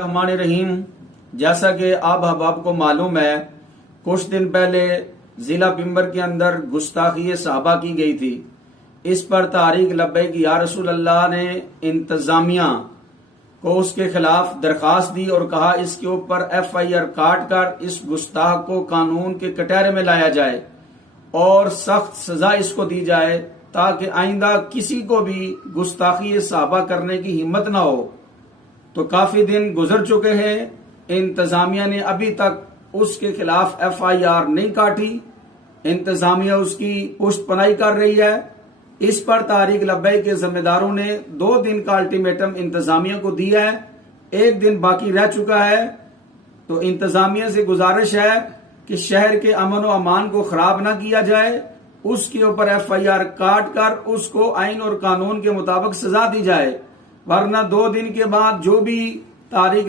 الرحمن الرحیم، جیسا کہ آپ احباب کو معلوم ہے کچھ دن پہلے ضلع پمبر کے اندر گستاخی صحابہ کی گئی تھی۔ اس پر تحریک لبیک یا رسول اللہ نے انتظامیہ کو اس کے خلاف درخواست دی اور کہا اس کے اوپر ایف آئی آر کاٹ کر اس گستاخ کو قانون کے کٹہرے میں لایا جائے اور سخت سزا اس کو دی جائے تاکہ آئندہ کسی کو بھی گستاخی صحابہ کرنے کی ہمت نہ ہو۔ تو کافی دن گزر چکے ہیں، انتظامیہ نے ابھی تک اس کے خلاف ایف آئی آر نہیں کاٹی، انتظامیہ اس کی پشت پناہی کر رہی ہے۔ اس پر تحریک لبیک کے ذمہ داروں نے 2 دن کا الٹیمیٹم انتظامیہ کو دیا ہے، 1 دن باقی رہ چکا ہے۔ تو انتظامیہ سے گزارش ہے کہ شہر کے امن و امان کو خراب نہ کیا جائے، اس کے اوپر ایف آئی آر کاٹ کر اس کو آئین اور قانون کے مطابق سزا دی جائے، ورنہ 2 دن کے بعد جو بھی تاریخ